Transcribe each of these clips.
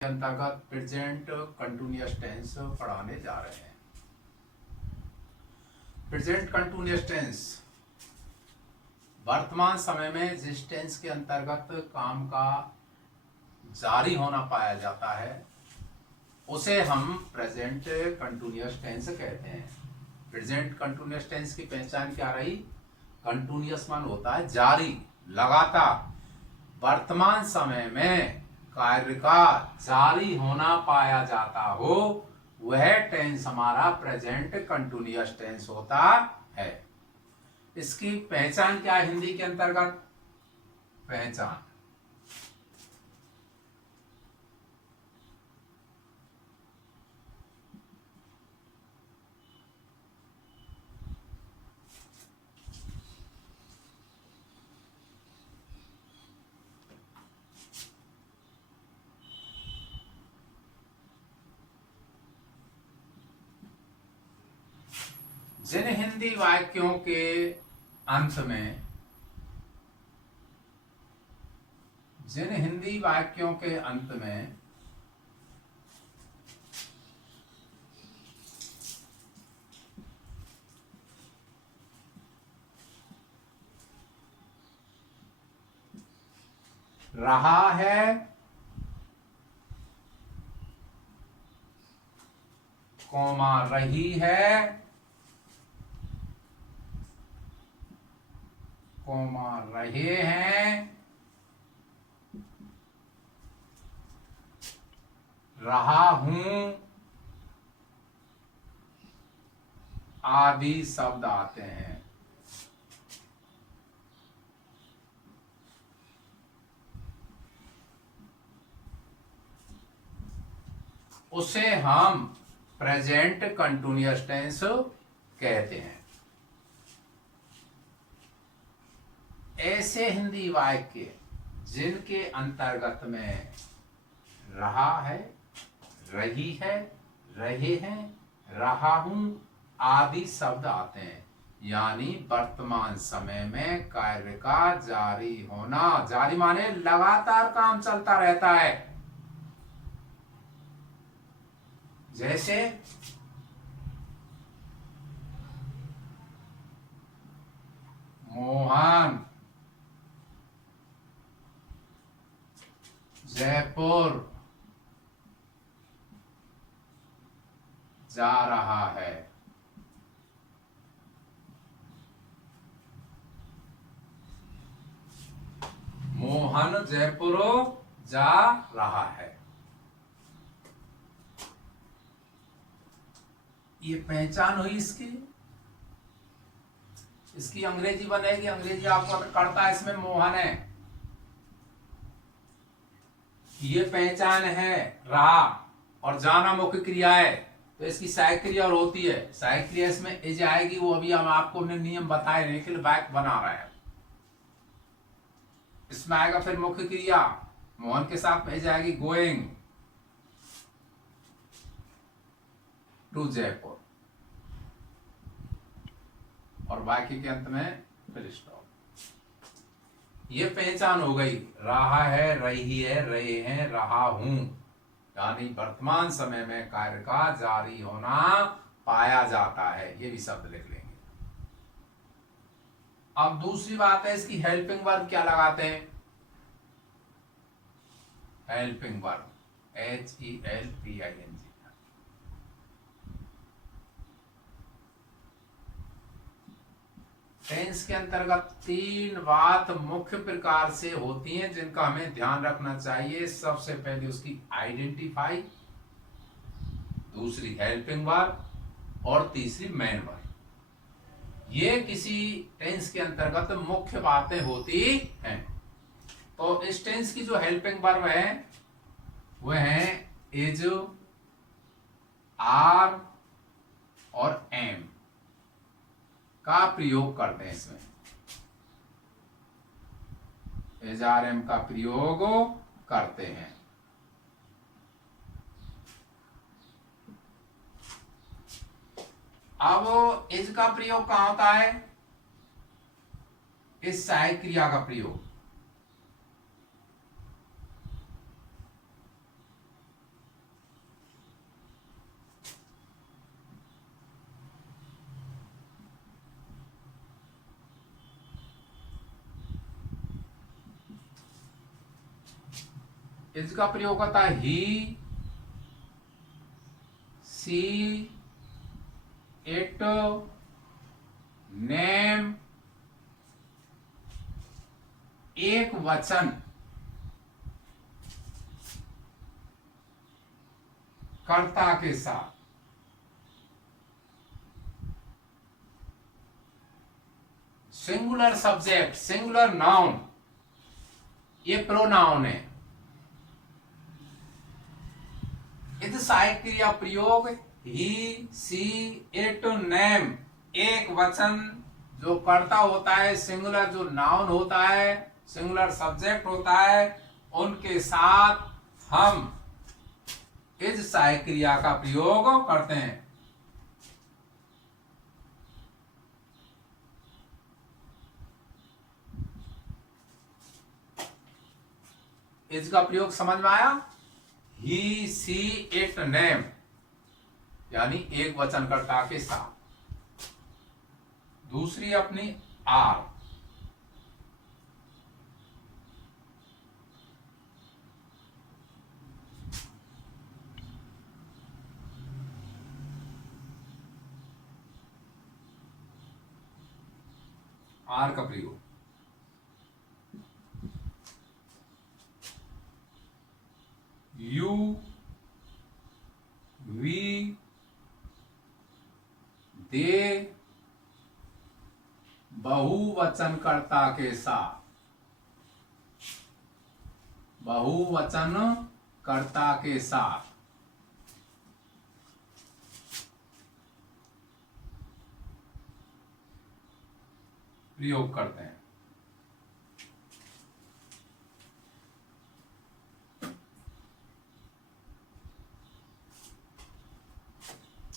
अंतर्गत present continuous tense पढ़ाने जा रहे हैं। प्रेजेंट कंटिन्यूअस टेंस वर्तमान समय में जिस टेंस के अंतर्गत काम का जारी होना पाया जाता है उसे हम प्रेजेंट कंटिन्यूअस टेंस कहते हैं। प्रेजेंट कंटिन्यूअस टेंस की पहचान क्या रही? कंटिन्यूअस मान होता है जारी, लगातार, वर्तमान समय में कार्य का जारी होना पाया जाता हो, वह टेंस हमारा प्रेजेंट कंटिन्यूअस टेंस होता है। इसकी पहचान क्या है हिंदी के अंतर्गत? पहचान जिन हिंदी वाक्यों के अंत में रहा है, कौमा रही है, कौमा रहे हैं, रहा हूं आदि शब्द आते हैं। उसे हम प्रेजेंट कंटिन्यूअस टेंस कहते हैं। ऐसे हिंदी वाक्य जिनके अंतर्गत में रहा है, रही है, रहे हैं, रहा हूं आदि शब्द आते हैं, यानी वर्तमान समय में कार्य का जारी होना। जारी माने लगातार काम चलता रहता है। जैसे मोहन जयपुर जा रहा है। मोहन जयपुर जा रहा है। ये पहचान हुई इसकी अंग्रेजी बनेगी। अंग्रेजी आपको करता है, इसमें मोहन है, ये पहचान है। रहा और जाना मुख्य क्रिया है, तो इसकी सहायक क्रिया और होती है। सहायक क्रिया इसमें इज आएगी, वो अभी हम आपको अपने नियम बताए नहीं, लेकिन वाक्य बना रहा है। इसमें आएगा फिर मुख्य क्रिया, मोहन के साथ में जाएगी गोइंग टू जयपुर, और बाकी के अंत में फिर स्टॉप। ये पहचान हो गई। रहा है, रही है, रहे हैं, रहा हूं, यानी वर्तमान समय में कार्य का जारी होना पाया जाता है। ये भी शब्द लिख लेंगे। अब दूसरी बात है, इसकी हेल्पिंग वर्ब क्या लगाते हैं? Helping verb HELPING। टेंस के अंतर्गत तीन बात मुख्य प्रकार से होती हैं जिनका हमें ध्यान रखना चाहिए। सबसे पहले उसकी आइडेंटिफाई, दूसरी हेल्पिंग वर्ब और तीसरी मेन वर्ब। ये किसी टेंस के अंतर्गत मुख्य बातें होती हैं। तो इस टेंस की जो हेल्पिंग वर्ब है वह है इज, आर और एम का प्रयोग करते हैं। इसमें इज, आर, एम का प्रयोग करते हैं। अब इज का प्रयोग कहां होता है? इस सहायक क्रिया का प्रयोग। इसका प्रयोग होता है ही, सी, इट, नेम, एक वचन कर्ता के साथ। सिंगुलर सब्जेक्ट, सिंगुलर नाउन, ये प्रोनाउन है। इस सहायक क्रिया प्रयोग ही, सी, इट, नेम, एक वचन जो कर्ता होता है, सिंगुलर जो नाउन होता है, सिंगुलर सब्जेक्ट होता है, उनके साथ हम इस सहायक क्रिया का प्रयोग करते हैं। इसका प्रयोग समझ में आया? ही, सी, इट, नेम, यानी एक वचन कर्ता के साथ। दूसरी अपनी आर, आर का प्रयोग यू, वी, दे, बहुवचनकर्ता के साथ, बहुवचनकर्ता के साथ प्रयोग करते हैं।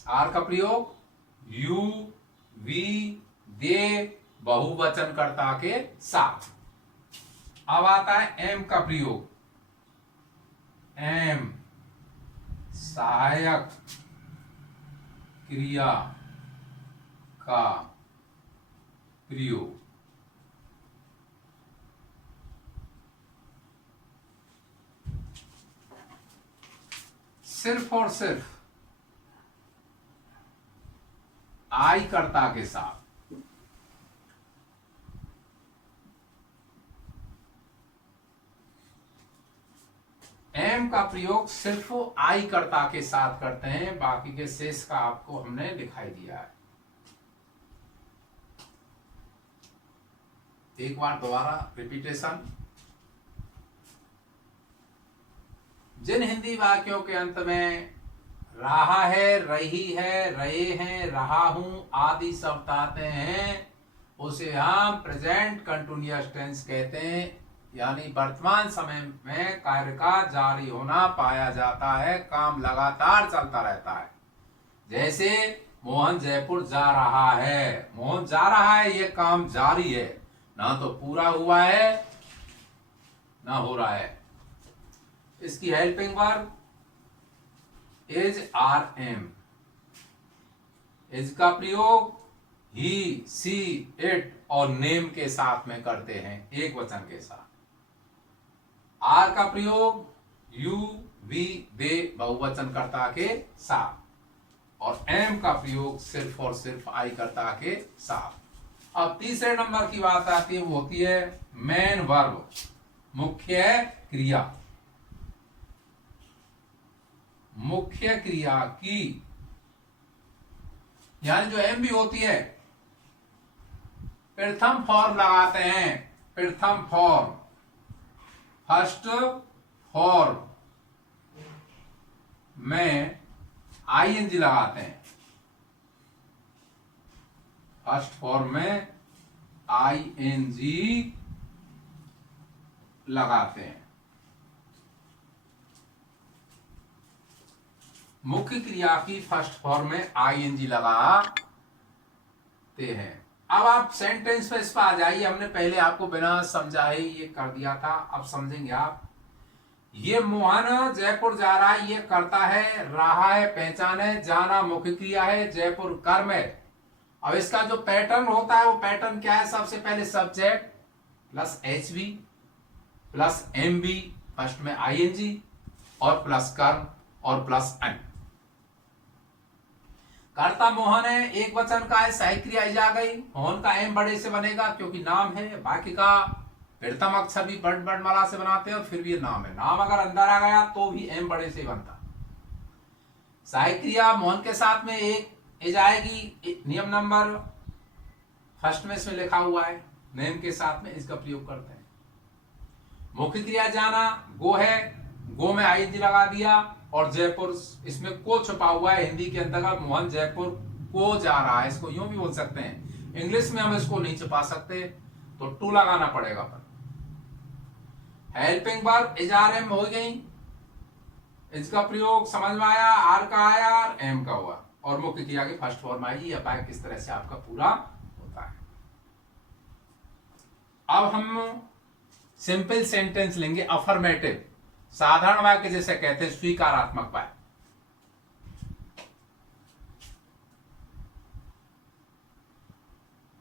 आर का प्रयोग यू, वी, दे, बहुवचनकर्ता के साथ। अब आता है एम का प्रयोग, एम, सहायक क्रिया का प्रयोग। सिर्फ और सिर्फ आई कर्ता के साथ। एम का प्रयोग सिर्फ आई कर्ता के साथ करते हैं, बाकी के शेष का आपको हमने दिखाई दिया है। एक बार दोबारा रिपीटेशन। जिन हिंदी वाक्यों के अंत में रहा है, रही है, रहे हैं, रहा हूं आदि शब्द आते हैं, उसे हम प्रेजेंट कंटिन्यूअस टेंस कहते हैं, यानी वर्तमान समय में कार्य का जारी होना पाया जाता है, काम लगातार चलता रहता है। जैसे मोहन जयपुर जा रहा है, मोहन जा रहा है, ये काम जारी है, ना तो पूरा हुआ है ना हो रहा है। इसकी helping verb is, are, am. इसका प्रयोग ही, सी, इट और नेम के साथ में करते हैं, एक वचन के साथ। आर का प्रयोग यू, वी, दे, बहुवचनकर्ता के साथ। और एम का प्रयोग सिर्फ और सिर्फ आई कर्ता के साथ। अब तीसरे नंबर की बात आती है, वो होती है मेन वर्ब, मुख्य क्रिया। मुख्य क्रिया की, यानी जो एम भी होती है, प्रथम फॉर्म लगाते हैं, प्रथम फॉर्म, फर्स्ट फॉर्म में आईएनजी लगाते हैं। फर्स्ट फॉर्म में आईएनजी लगाते हैं। मुख्य क्रिया की फर्स्ट फॉर्म में आईएनजी लगाते हैं। अब आप सेंटेंस पे इस पर आ जाइए। हमने पहले आपको बिना समझाए ये कर दिया था, अब समझेंगे आप। ये मोहन जयपुर जा रहा है, ये करता है, रहा है पहचान है, जाना मुख्य क्रिया है, जयपुर कर्म है। अब इसका जो पैटर्न होता है, वो पैटर्न क्या है? सबसे पहले subject plus HV plus MB first में आईएनजी और प्लस कर्म और प्लस एन। कर्ता मोहन है, एक वचन का है, सहायक क्रिया इज आ गई। मोहन का एम बड़े से बनेगा क्योंकि नाम है। बाकी का प्रथम अक्षर भी बड़ मला से बनाते हैं और फिर भी ये नाम है। नाम अगर अंदर आ गया तो भी एम बड़े से बनता। सहायक क्रिया मोहन के साथ में एक इज आएगी। नियम नंबर फर्स्ट में इसमें लिखा हुआ है, नेम के साथ में इसका प्रयोग करते हैं। मुख्य क्रिया जाना, गो है, गो में आईएनजी लगा दिया और जयपुर इसमें को छुपा हुआ है। हिंदी के अंतर्गत मोहन जयपुर को जा रहा है, इसको यूं भी बोल सकते हैं। इंग्लिश में हम इसको नहीं छुपा सकते तो टू लगाना पड़ेगा। पर हेल्पिंग वर्ब इजआरएम हो गई, इसका प्रयोग समझ में आया। आर का आया, एम का हुआ और मुख्य क्रिया की फर्स्ट फॉर्म आई। यह पाए किस तरह से आपका पूरा होता है। अब हम सिंपल सेंटेंस लेंगे, अफर्मेटिव, साधारण वाक्य जैसे कहते हैं, स्वीकारात्मक वाक्य।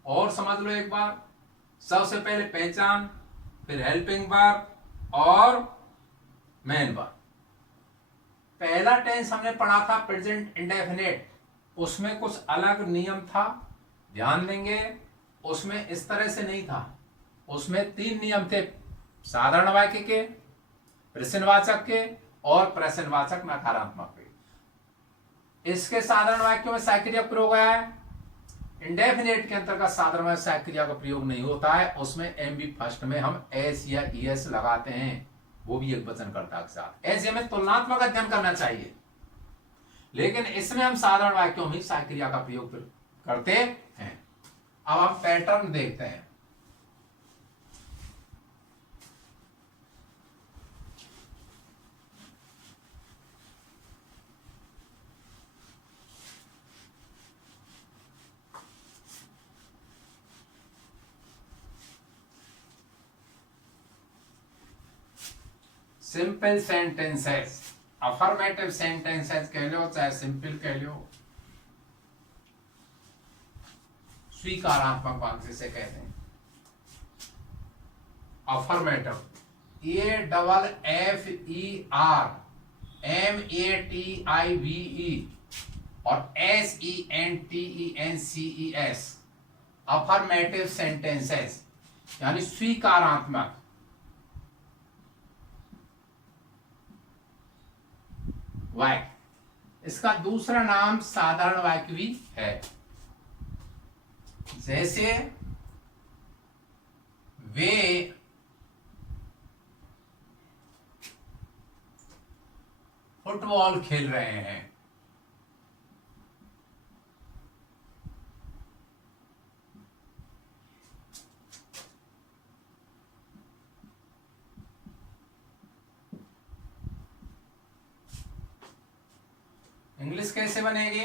और समझ लो एक बार, सबसे पहले पहचान, फिर हेल्पिंग वर्ब और मेन वर्ब। पहला टेंस हमने पढ़ा था प्रेजेंट इंडेफिनिट, उसमें कुछ अलग नियम था, ध्यान देंगे। उसमें इस तरह से नहीं था, उसमें 3 नियम थे, साधारण वाक्य के, प्रश्नवाचक के और प्रश्नवाचक नकारात्मक के। इसके साधारण वाक्यों में सहायक क्रिया प्रयोग है। इंडेफिनिट के अंतर्गत साधारण वाक्य सहायक क्रिया का प्रयोग नहीं होता है। उसमें एम बी फर्स्ट में हम एस या ईएस लगाते हैं, वो भी एक वचनकर्ता के साथ। ऐसे हमें तुलनात्मक अध्ययन करना चाहिए, लेकिन इसमें हम साधारण वाक्यों में सहायक क्रिया का प्रयोग करते हैं। अब हम पैटर्न देखते हैं। सिंपल सेंटेंसेस, अफर्मेटिव सेंटेंसेस कह लो चाहे सिंपल कह लो, स्वीकारात्मक वाक्य जिसे कहते हैं। अफर्मेटिव, AFFERMATIVE और SENTENCES, अफर्मेटिव सेंटेंसेस यानी स्वीकारात्मक। वाक्य, इसका दूसरा नाम साधारण वाक्य भी है। जैसे वे फुटबॉल खेल रहे हैं। इंग्लिश कैसे बनेगी?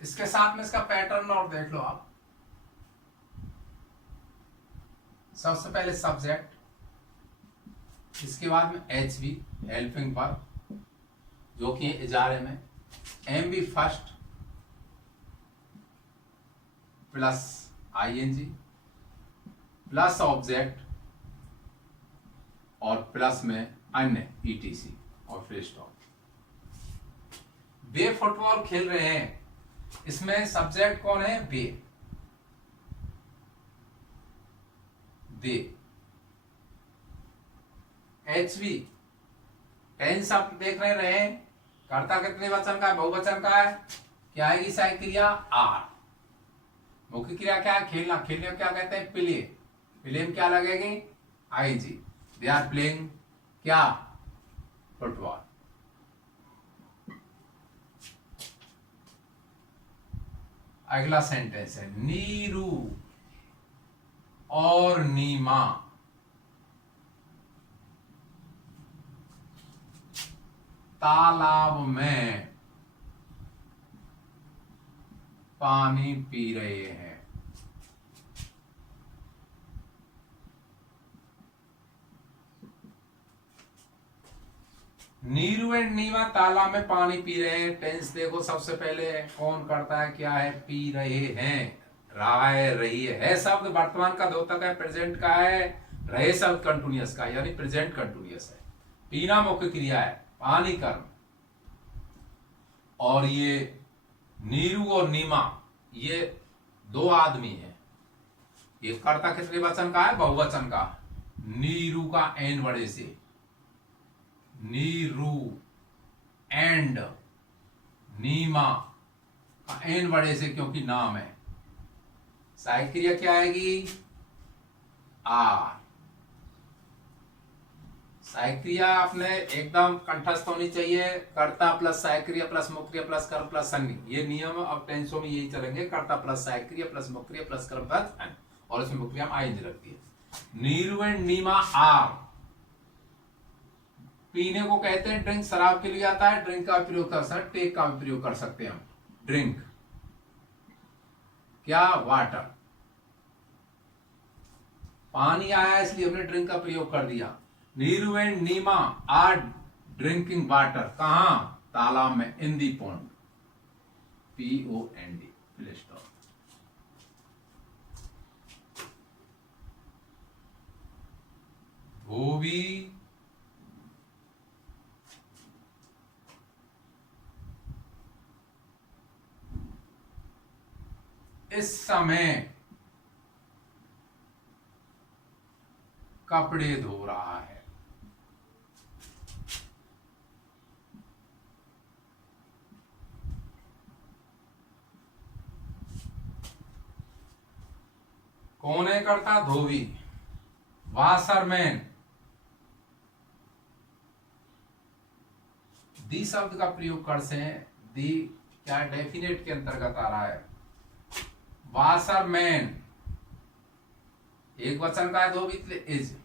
इसके साथ में इसका पैटर्न और देख लो आप। सबसे पहले सब्जेक्ट, इसके बाद में एच बी हेल्पिंग वर्ब जो कि इजारे में, M B first plus ING plus object और प्लस में अन्य ईटीसी और फिर स्टॉप। वे फुटबॉल खेल रहे हैं, इसमें सब्जेक्ट कौन है? वे, दे। एचवी टेंस आप देख रहे हैं, कर्ता कितने वचन का है? बहुवचन का है। क्या आएगी सहायक क्रिया? आर। मुख्य क्रिया क्या है? खेलना। खेलने को क्या कहते हैं? प्ले। प्ले में क्या लगेगी? आईजी। दे आर प्लेइंग क्या? फुटबॉल। अगला सेंटेंस है, नीरू और नीमा तालाब में पानी पी रहे हैं। नीरू एंड नीमा तालाब में पानी पी रहे हैं। टेंस देखो, सबसे पहले कौन करता है? क्या है? पी रहे हैं। रहा है, रही है शब्द वर्तमान का द्योतक है, प्रेजेंट का है, रहे शब्द कंटिन्यूअस का यानी प्रेजेंट कंटिन्यूअस है। पीना मुख्य क्रिया है, पानी कर्म। और ये नीरू और नीमा ये दो आदमी है। ये कर्ता कितने वचन का है? बहुवचन का। नीरू का एन बड़े से, नीरू, एंड नीमा का एन बड़े से क्योंकि नाम है। सहायक क्रिया क्या आएगी? आर। सहायक क्रिया आपने एकदम कंठस्थ होनी चाहिए। कर्ता प्लस सहायक क्रिया प्लस मुख्य क्रिया प्लस कर्म प्लस संज्ञा। ये नियम अब टेंसों में यही चलेंगे। कर्ता प्लस सहायक क्रिया प्लस मुख्य क्रिया प्लस कर्म प्लस संज्ञा, और इसमें मुख्य क्रिया में आईएनजी लगती है। Neeru and Neema are. पीने को कहते हैं ड्रिंक, शराब के लिए आता है। ड्रिंक का प्रयोग कर सकते, टेक का भी प्रयोग कर सकते हैं हम। ड्रिंक क्या? वाटर। पानी आया इसलिए हमने ड्रिंक का प्रयोग कर दिया। Neeru and Neema are drinking water. कहां? तालाब में, in the pond. POND full stop. धोबी इस समय कपड़े धो रहा है। कौन है करता? धोबी। वाशरमैन। दी शब्द का प्रयोग करते हैं। दी क्या डेफिनेट के अंतर्गत आ रहा है। वाशरमैन एक वचन का है, धोबी इज।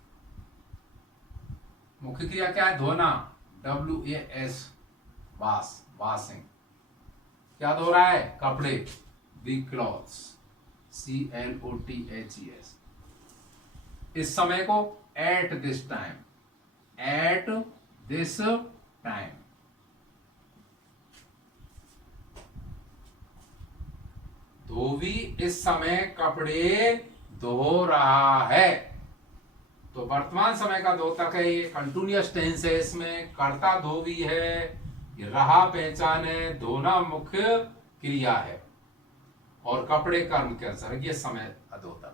मुख्य क्रिया क्या है? धोना, WAS, वाश, वाशिंग। क्या धो रहा है? कपड़े, दी क्लॉथ्स, CLOTHES। इस समय को at this time, at this time. धोबी इस समय कपड़े धो रहा है। तो वर्तमान समय का द्योतक है, ये कंटिन्यूअस टेंस है। इसमें कर्ता धोबी है, ये रहा पहचान है, धोना मुख्य क्रिया है, और कपड़े कर्म के अनुसार ये समय अद्योतक है।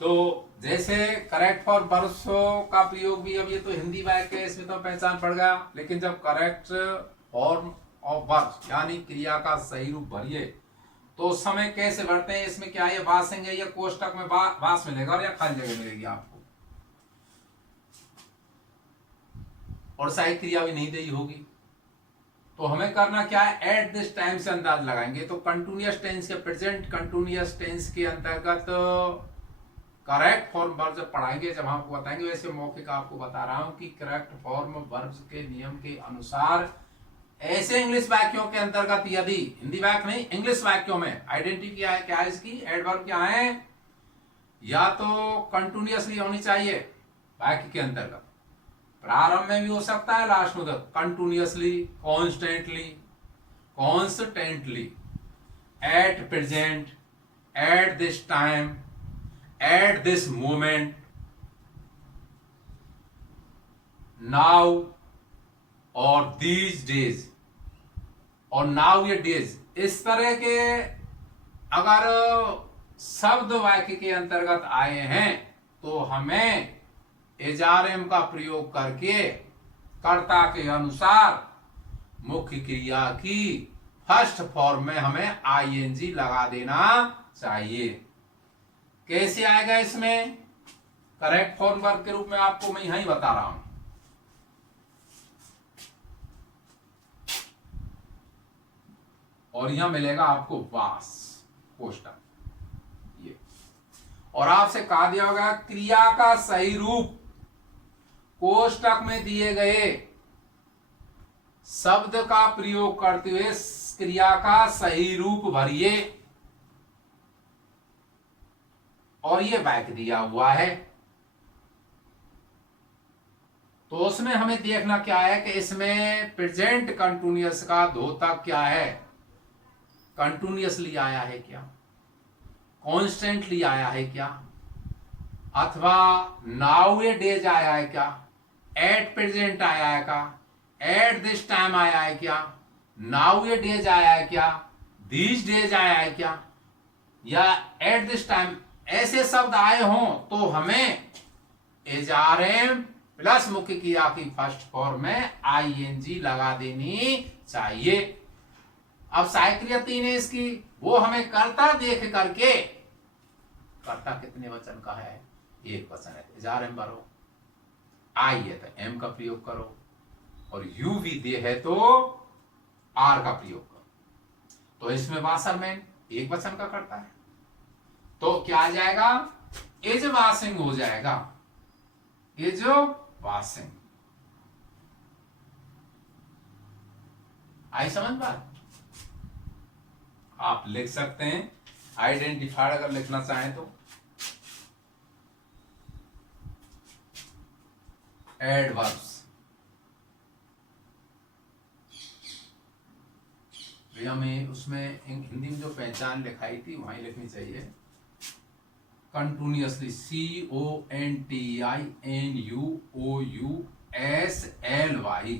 तो जैसे करेक्ट फॉर वर्ब्स का प्रयोग भी, अब ये तो हिंदी वाक्य है, इसमें तो पहचान पड़ गया। लेकिन जब करेक्ट फॉर्म ऑफ वर्ब यानी क्रिया का सही रूप भरिए तो उस समय कैसे भरते हैं? इसमें क्या है? वासिंग है, या कोष्टक में वास मिलेगा और या खाली जगह मिलेगी आपको, और सहायक क्रिया भी नहीं दी होगी। तो हमें करना क्या है? एट दिस टाइम से अंदाज लगाएंगे। तो कंटिन्यूअस टेंस या प्रेजेंट कंटिन्यूअस टेंस के अंतर्गत करेक्ट फॉर्म वर्ब जब पढ़ाएंगे, जब हम आपको बताएंगे, वैसे मौखिक आपको बता रहा हूं कि करेक्ट फॉर्म वर्ब्स के नियम के अनुसार ऐसे इंग्लिश वाक्यों के अंतर्गत यदि, हिंदी वाक्य नहीं, इंग्लिश वाक्यों में आइडेंटिटी क्या है? क्या है इसकी? एडवर्ब क्या है? या तो कंटिन्यूअसली होनी चाहिए वाक्य के अंतर्गत, प्रारंभ में भी हो सकता है, लास्ट में continuously, constantly, constantly, at present, eight this time, at this moment, now, और दीज डेज, और नाउ ये डेज। इस तरह के अगर शब्द वाक्य के अंतर्गत आए हैं तो हमें एजारेम का प्रयोग करके कर्ता के अनुसार मुख्य क्रिया की फर्स्ट फॉर्म में हमें ING लगा देना चाहिए। कैसे आएगा इसमें? करेक्ट फॉर्म वर्ब के रूप में आपको मैं यही बता रहा हूं। और यहां मिलेगा आपको वास, कोष्टक, ये। और आपसे कहा दिया होगा क्रिया का सही रूप कोष्टक में दिए गए शब्द का प्रयोग करते हुए क्रिया का सही रूप भरिए, और ये वाक्य दिया हुआ है। तो उसमें हमें देखना क्या है कि इसमें प्रेजेंट कंटिन्यूअस का द्योतक क्या है? कंटिन्यूअसली आया है क्या? कॉन्स्टेंटली आया है क्या? अथवा नाउ ए डेज आया है क्या, एट प्रेजेंट आया है क्या, एट दिस टाइम आया है क्या, नाउ ए डेज आया है क्या, दीज डेज आया है क्या, या एट दिस टाइम, ऐसे शब्द आए हों तो हमें एजआरएम प्लस मुख्य क्रिया की फर्स्ट फॉर्म में आईएनजी लगा देनी चाहिए। अब सहायक क्रिया 3 है इसकी, वो हमें कर्ता देख करके, कर्ता कितने वचन का है, एक वचन है, एजआरएम भरो, आई है तो एम का प्रयोग करो, और यू भी दे है तो आर का प्रयोग करो। तो इसमें वाशरमैन एक वचन का करता है, तो क्या आ जाएगा, इज वॉशिंग हो जाएगा, इज वॉशिंग। आई समझ बात? आप लिख सकते हैं आइडेंटिफाइड, अगर लिखना चाहें तो एडवर्ब्स, हमें उसमें हिंदी में जो पहचान लिखाई थी वहीं लिखनी चाहिए, continuously, CONTINUOUSLY,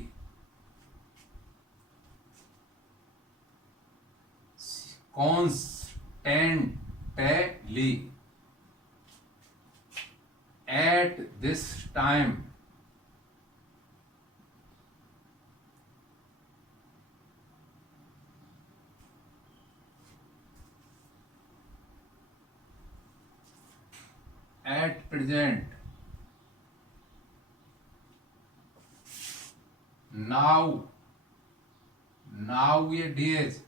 constantly, at this time, at present, now, nowadays,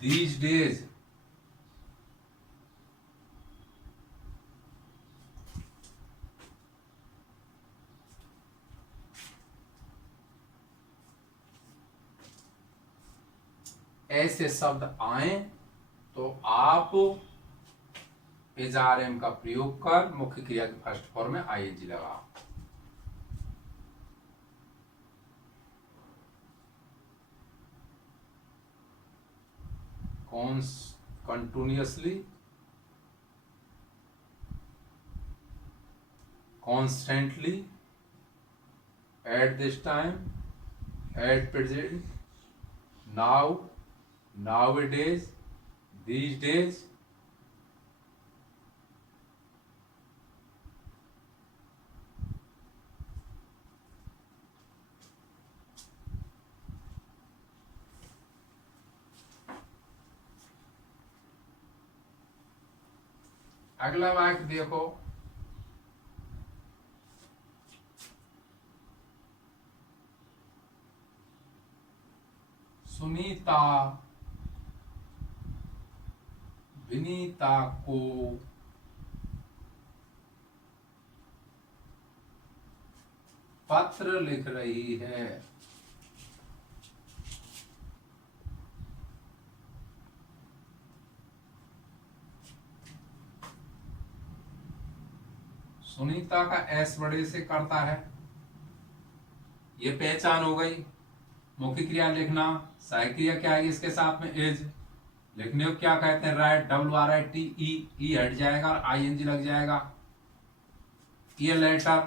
these days, ऐसे शब्द आए तो आप एजआरएम का प्रयोग कर मुख्य क्रिया की फर्स्ट फॉर्म में आईएनजी लगाओ। Continuously, constantly, eight this time, at present, now, nowadays, these days, अगला वाक्य देखो, सुनीता विनीता को पत्र लिख रही है। सुनीता का एस बड़े से करता है, ये पहचान हो गई। मुख्य क्रिया लिखना, सहायक क्रिया क्या है इसके साथ में, इज। लिखने को क्या कहते हैं, राइट, WRITE, ई हट जाएगा और ING लग जाएगा। ये लेटर,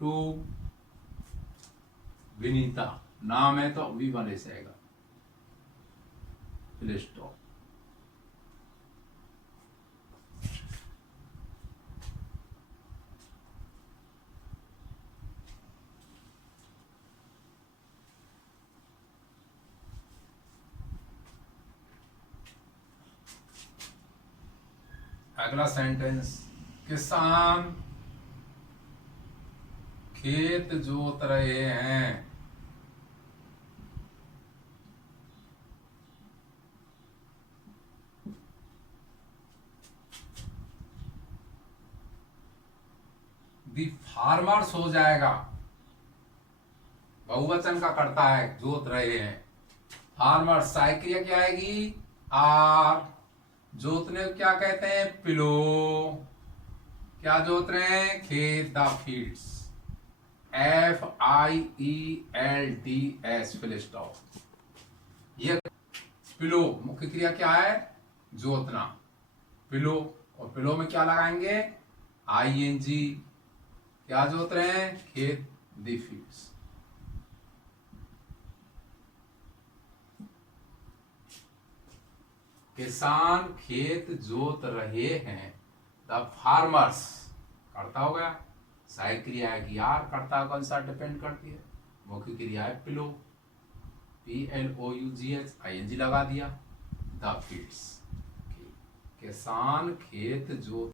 टू विनीता, नाम है तो V1 ऐसे आएगा, फिर स्टॉप। अगला सेंटेंस, किसान खेत जोत रहे हैं। दी फार्मर्स हो जाएगा, बहुवचन का करता है, जोत रहे हैं। फार्मर्स, सहायक क्रिया क्या आएगी, आर। जोतने को क्या कहते हैं, पिलो। क्या जोत रहे हैं, खेत, the fields, FIELDS, full stop. ये पिलो मुख्य क्रिया क्या है, जोतना, पिलो, और पिलो में क्या लगाएंगे, आईएनजी, क्या जोत रहे हैं, खेत, दी फील्ड्स। किसान खेत जोत रहे हैं, द फार्मर्स, कर्ता हो गया, सहायक क्रिया है कि यार कर्ता कौन सा डिपेंड करती है, मुख्य क्रिया है पिलो, PLOUGH, ING लगा दिया, द फील्ड्स, किसान खेत जोत